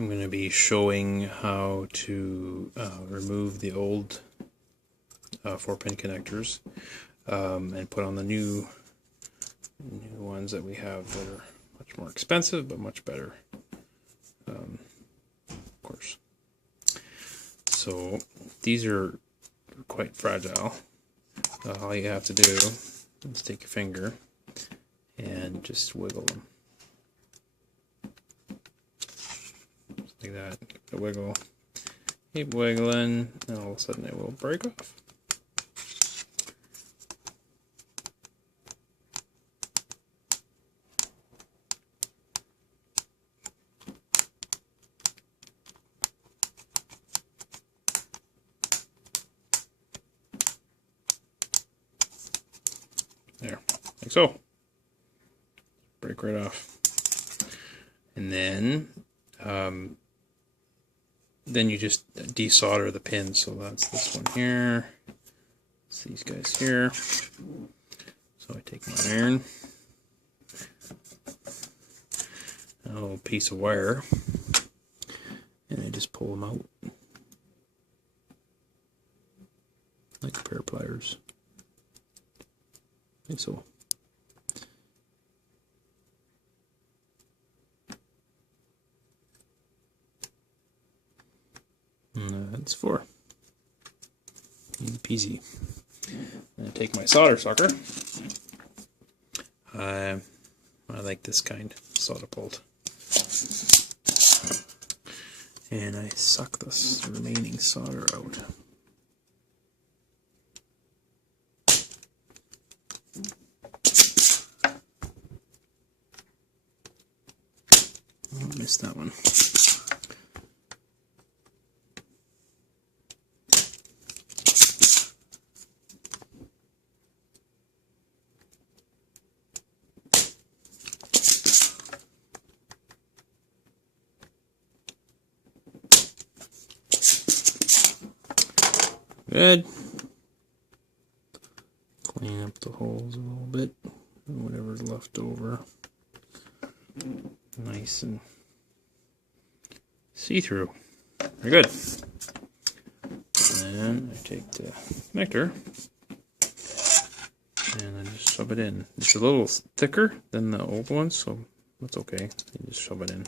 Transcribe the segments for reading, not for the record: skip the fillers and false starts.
I'm going to be showing how to remove the old 4-pin connectors and put on the new ones that we have that are much more expensive but much better, of course. So these are quite fragile. All you have to do is take your finger and just wiggle them. Like that. Give it a wiggle. Keep wiggling, and all of a sudden it will break off. There, like so. Break right off. And then you just desolder the pins. So that's this one here. It's these guys here. So I take my iron, a little piece of wire, and I just pull them out like a pair of pliers, like so. And that's 4. Easy peasy. And I take my solder sucker. I like this kind, solder bolt. And I suck this remaining solder out. Oh, I missed that one. Good. Clean up the holes a little bit, whatever's left over. Nice and see-through. Very good. And I take the connector and I just shove it in. It's a little thicker than the old one, so that's okay. You just shove it in.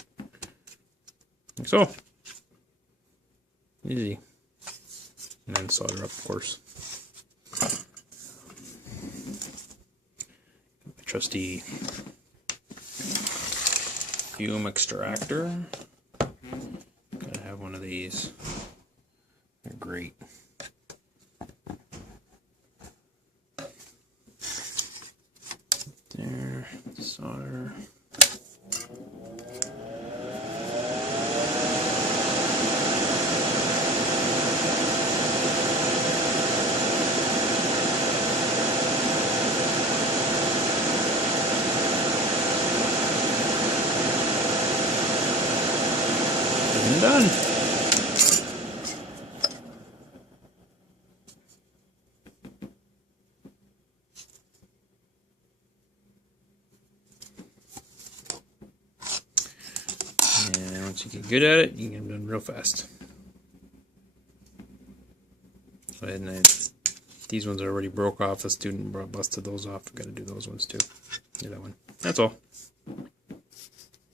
Like so. Easy. And then solder up, of course. My trusty fume extractor. Gotta have one of these. They're great. There, solder. And done. And once you get good at it, you can get them done real fast. And these ones already broke off. The student busted those off. I've got to do those ones too. Do that one. That's all.